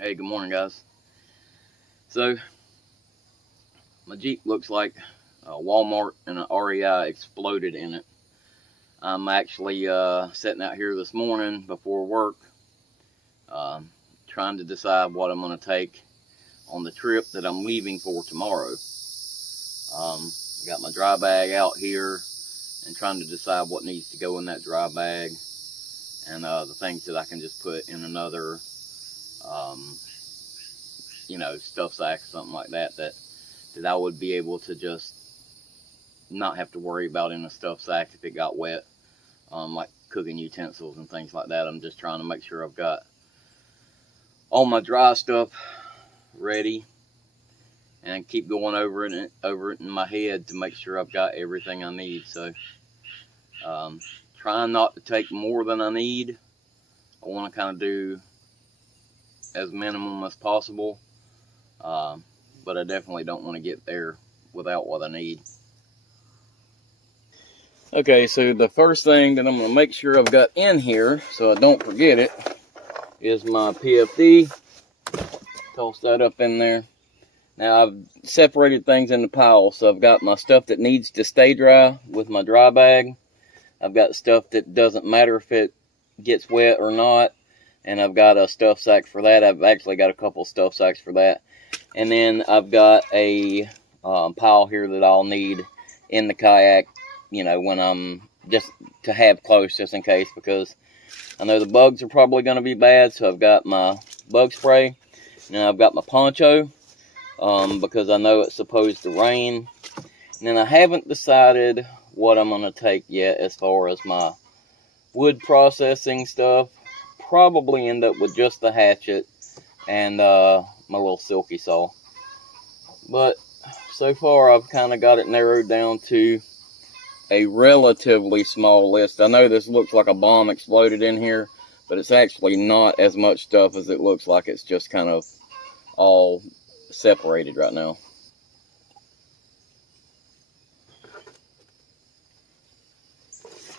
Hey, good morning, guys. So, my Jeep looks like Walmart and an REI exploded in it. I'm actually sitting out here this morning before work, trying to decide what I'm going to take on the trip that I'm leaving for tomorrow. I got my dry bag out here and trying to decide what needs to go in that dry bag and the things that I can just put in another, stuff sack or something like that I would be able to just not have to worry about in a stuff sack if it got wet, like cooking utensils and things like that. I'm just trying to make sure I've got all my dry stuff ready and keep going over it in my head to make sure I've got everything I need. So, trying not to take more than I need. I want to kind of do as minimum as possible, but I definitely don't want to get there without what I need. Okay, so the first thing that I'm going to make sure I've got in here so I don't forget it is my PFD. Toss that up in there. Now I've separated things into piles, so I've got my stuff that needs to stay dry with my dry bag. I've got stuff that doesn't matter if it gets wet or not, and I've got a stuff sack for that. I've actually got a couple stuff sacks for that. And then I've got a pile here that I'll need in the kayak, when I'm just to have close just in case, because I know the bugs are probably going to be bad. So I've got my bug spray, and I've got my poncho because I know it's supposed to rain. And then I haven't decided what I'm going to take yet as far as my wood processing stuff. Probably end up with just the hatchet and my little silky saw. But so far I've kind of got it narrowed down to a relatively small list. I know this looks like a bomb exploded in here, but it's actually not as much stuff as it looks like. It's just kind of all separated right now.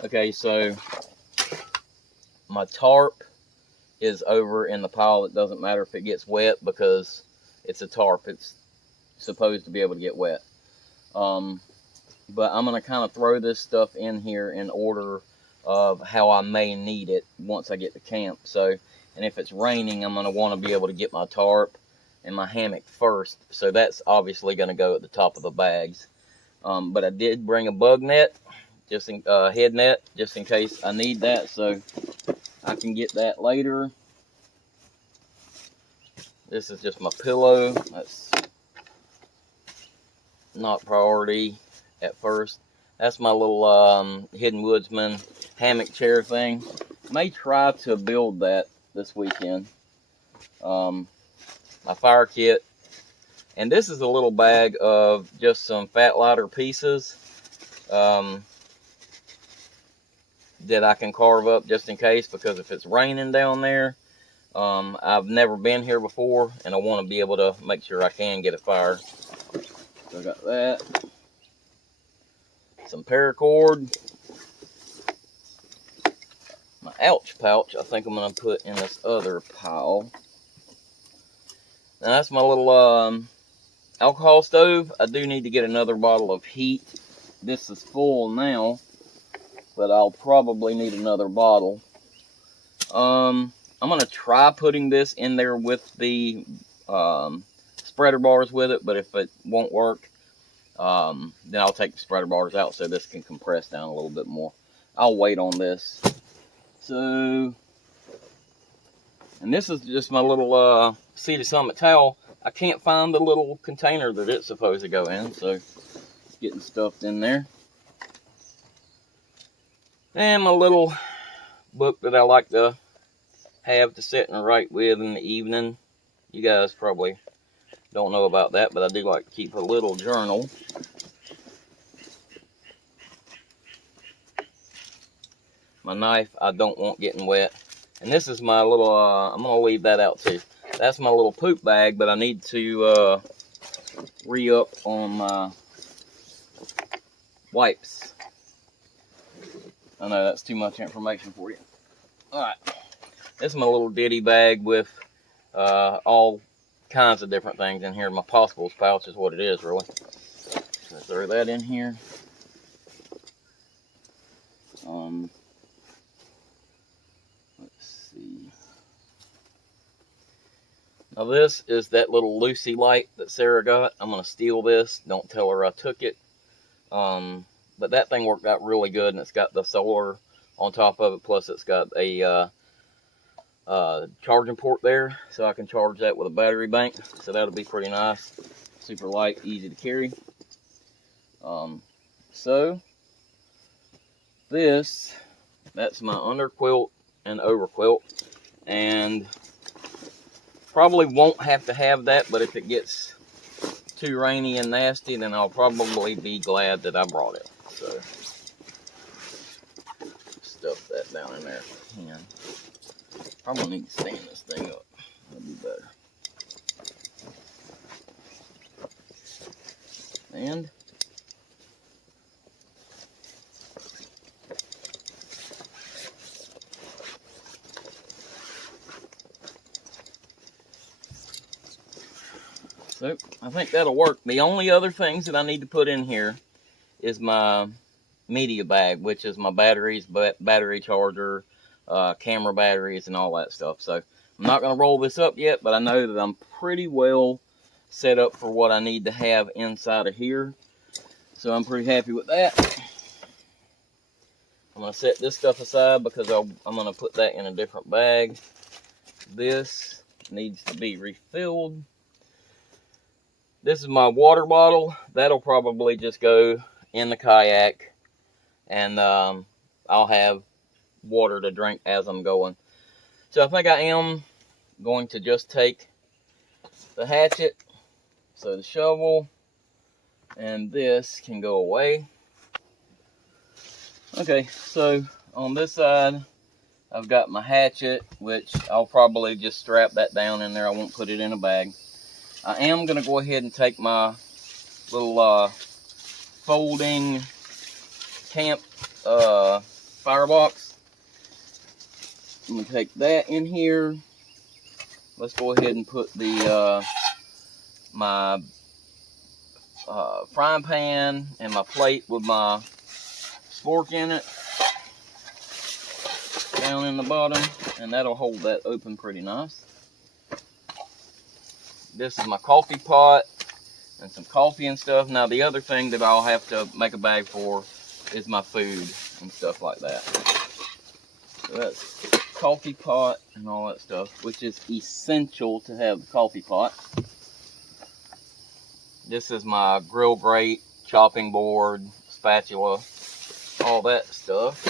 Okay, so my tarp is over in the pile. It doesn't matter if it gets wet because it's a tarp. It's supposed to be able to get wet. But I'm going to kind of throw this stuff in here in order of how I may need it once I get to camp. So, and if it's raining, I'm going to want to be able to get my tarp and my hammock first. So that's obviously going to go at the top of the bags. But I did bring a bug net, just in head net, just in case I need that. So I can get that later. This is just my pillow. That's not priority at first. That's my little Hidden Woodsman hammock chair thing. May try to build that this weekend. My fire kit. And this is a little bag of just some fat lighter pieces that I can carve up just in case, because if it's raining down there, I've never been here before and I want to be able to make sure I can get a fire. So I got that. Some paracord. My ouch pouch, I think I'm going to put in this other pile. Now that's my little alcohol stove. I do need to get another bottle of heat. This is full now, but I'll probably need another bottle. I'm going to try putting this in there with the spreader bars with it, but if it won't work, then I'll take the spreader bars out so this can compress down a little bit more. I'll wait on this. So, and this is just my little Sea to Summit towel. I can't find the little container that it's supposed to go in, so it's getting stuffed in there. And my little book that I like to have to sit and write with in the evening. You guys probably don't know about that, but I do like to keep a little journal. My knife, I don't want getting wet. And this is my little, I'm going to leave that out too. That's my little poop bag, but I need to re-up on my wipes. I know that's too much information for you. Alright, this is my little ditty bag with all kinds of different things in here. My possibles pouch is what it is, really. So throw that in here. Let's see. Now this is that little Lucy light that Sarah got. I'm going to steal this. Don't tell her I took it. But that thing worked out really good, and it's got the solar on top of it, plus it's got a charging port there, so I can charge that with a battery bank. So that'll be pretty nice. Super light, easy to carry. So that's my underquilt and overquilt, and probably won't have to have that, but if it gets too rainy and nasty, then I'll probably be glad that I brought it. So stuff that down in there if I can. Probably need to stand this thing up. That'll be better. And so I think that'll work. The only other things that I need to put in here is my media bag, which is my batteries, battery charger, camera batteries, and all that stuff. So I'm not going to roll this up yet, but I know that I'm pretty well set up for what I need to have inside of here. So I'm pretty happy with that. I'm going to set this stuff aside because I'm going to put that in a different bag. This needs to be refilled. This is my water bottle. That'll probably just go in the kayak, and I'll have water to drink as I'm going. So I think I am going to just take the hatchet, so the shovel, and this can go away. Okay, so on this side, I've got my hatchet, which I'll probably just strap that down in there. I won't put it in a bag. I am going to go ahead and take my little folding camp firebox. I'm going to take that in here. Let's go ahead and put the my frying pan and my plate with my fork in it down in the bottom, and that'll hold that open pretty nice. This is my coffee pot and some coffee and stuff. Now the other thing that I'll have to make a bag for is my food and stuff like that. So that's coffee pot and all that stuff, which is essential to have the coffee pot. This is my grill grate, chopping board, spatula, all that stuff.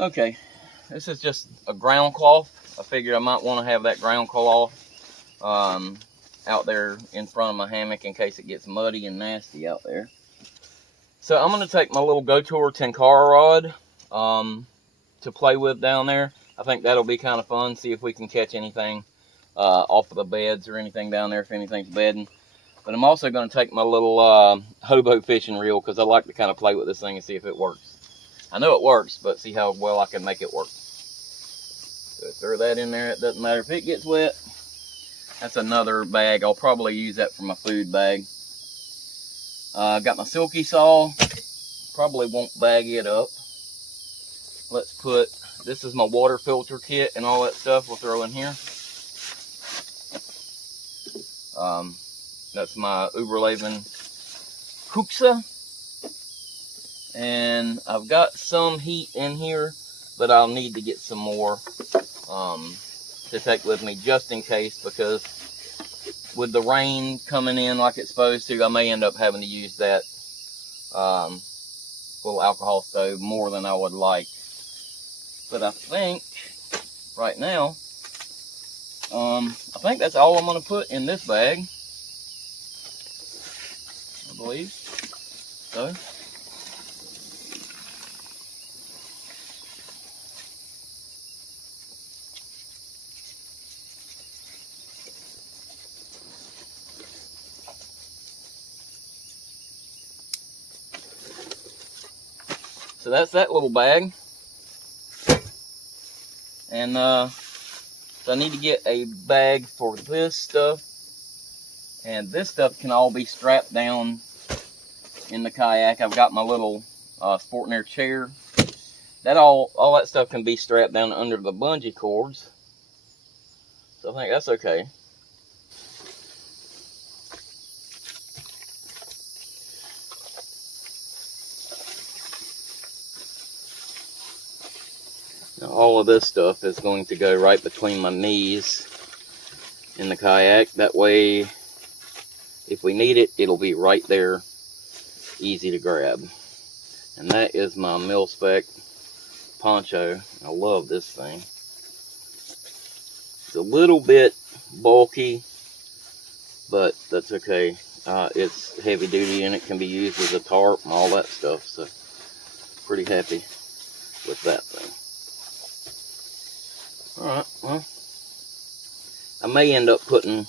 Okay, this is just a ground cloth. I figured I might want to have that ground cloth out there in front of my hammock in case it gets muddy and nasty out there. So I'm going to take my little GoTour Tenkara rod to play with down there. I think that'll be kind of fun. See if we can catch anything off of the beds or anything down there if anything's bedding. But I'm also going to take my little hobo fishing reel because I like to kind of play with this thing and see if it works. I know it works, but see how well I can make it work. So throw that in there. It doesn't matter if it gets wet. That's another bag. I'll probably use that for my food bag. Got my silky saw. Probably won't bag it up. Let's put, this is my water filter kit and all that stuff we'll throw in here. That's my Uberleben Kuxa. And I've got some heat in here, but I'll need to get some more to take with me just in case, because with the rain coming in like it's supposed to, I may end up having to use that little alcohol stove more than I would like. But I think right now, I think that's all I'm going to put in this bag. I believe so. So that's that little bag. And so I need to get a bag for this stuff. And this stuff can all be strapped down in the kayak. I've got my little Sportnair chair. That all that stuff can be strapped down under the bungee cords. So I think that's okay. Now, all of this stuff is going to go right between my knees in the kayak. That way, if we need it, it'll be right there, easy to grab. And that is my mil-spec poncho. I love this thing. It's a little bit bulky, but that's okay. It's heavy duty and it can be used as a tarp and all that stuff. So, pretty happy with that thing. Alright, well, I may end up putting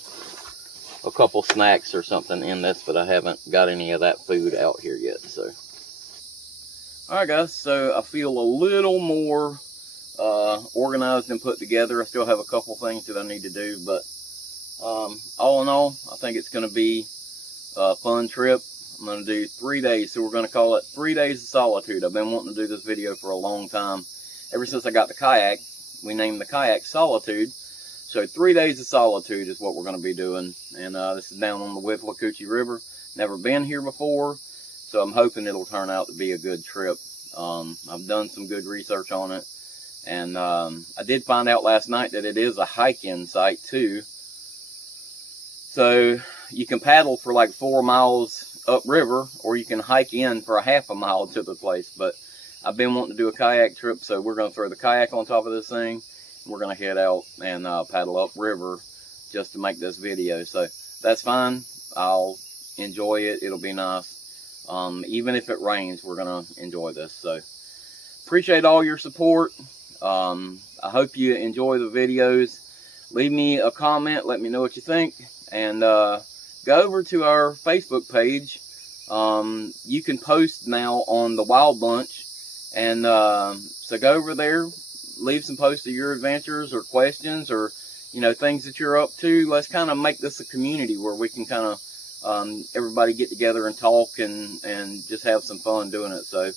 a couple snacks or something in this, but I haven't got any of that food out here yet, so. Alright guys, so I feel a little more organized and put together. I still have a couple things that I need to do, but all in all, I think it's going to be a fun trip. I'm going to do 3 days, so we're going to call it 3 days of solitude. I've been wanting to do this video for a long time. Ever since I got the kayak, we named the kayak Solitude. So 3 days of solitude is what we're going to be doing. And this is down on the Withlacoochee River. Never been here before, so I'm hoping it'll turn out to be a good trip. I've done some good research on it. And I did find out last night that it is a hike-in site too. So you can paddle for like 4 miles upriver, or you can hike in for a half a mile to the place. But I've been wanting to do a kayak trip, so we're going to throw the kayak on top of this thing. We're going to head out and paddle upriver just to make this video. So that's fine. I'll enjoy it. It'll be nice. Even if it rains, we're going to enjoy this. So appreciate all your support. I hope you enjoy the videos. Leave me a comment. Let me know what you think. And go over to our Facebook page. You can post now on the Wild Bunch. And so go over there, leave some posts of your adventures or questions or, you know, things that you're up to. Let's kind of make this a community where we can kind of everybody get together and talk and just have some fun doing it. So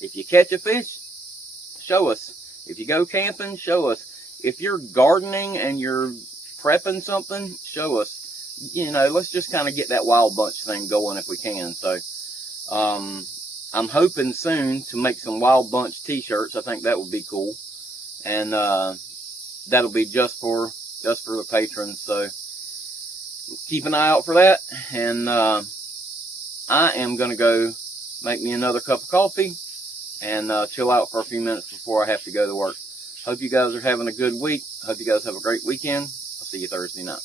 if you catch a fish, show us. If you go camping, show us. If you're gardening and you're prepping something, show us. You know, let's just kind of get that Wild Bunch thing going if we can. So I'm hoping soon to make some Wild Bunch t-shirts. I think that would be cool. And that'll be just for the patrons. So keep an eye out for that. And I am going to go make me another cup of coffee and chill out for a few minutes before I have to go to work. Hope you guys are having a good week. Hope you guys have a great weekend. I'll see you Thursday night.